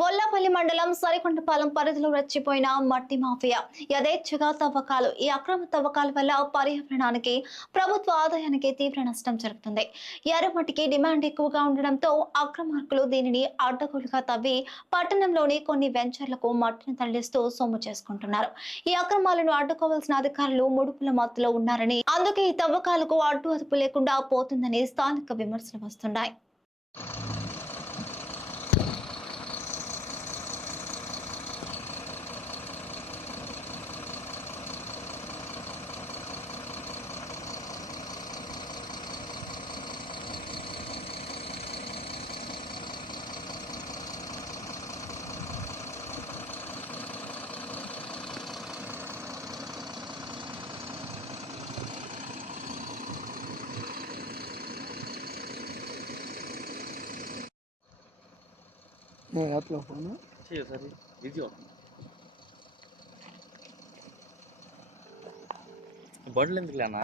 బొల్లపల్లి మండలం సరికొండపాలెం పరిధిలో రెచ్చిపోయిన మట్టి మాఫియా యథేచ్ఛగా తవ్వకాలు. ఈ అక్రమ తవ్వకాల వల్ల పర్యావరణానికి, ప్రభుత్వ ఆదాయానికి తీవ్ర నష్టం జరుగుతుంది. ఎర్రమట్టికి డిమాండ్ ఎక్కువగా ఉండడంతో అక్రమార్కులు దీనిని అడ్డగోలుగా తవ్వి పట్టణంలోని కొన్ని వెంచర్లకు మట్టిని తరలిస్తూ సొమ్ము చేసుకుంటున్నారు. ఈ అక్రమాలను అడ్డుకోవాల్సిన అధికారులు ముడుపుల మత్తులో ఉన్నారని, అందుకే ఈ తవ్వకాలకు అడ్డు అదుపు లేకుండా పోతుందని స్థానిక విమర్శలు వస్తున్నాయి. ऐप लो फोन ठीक है सर लीजिए बड़ लेंथ लेना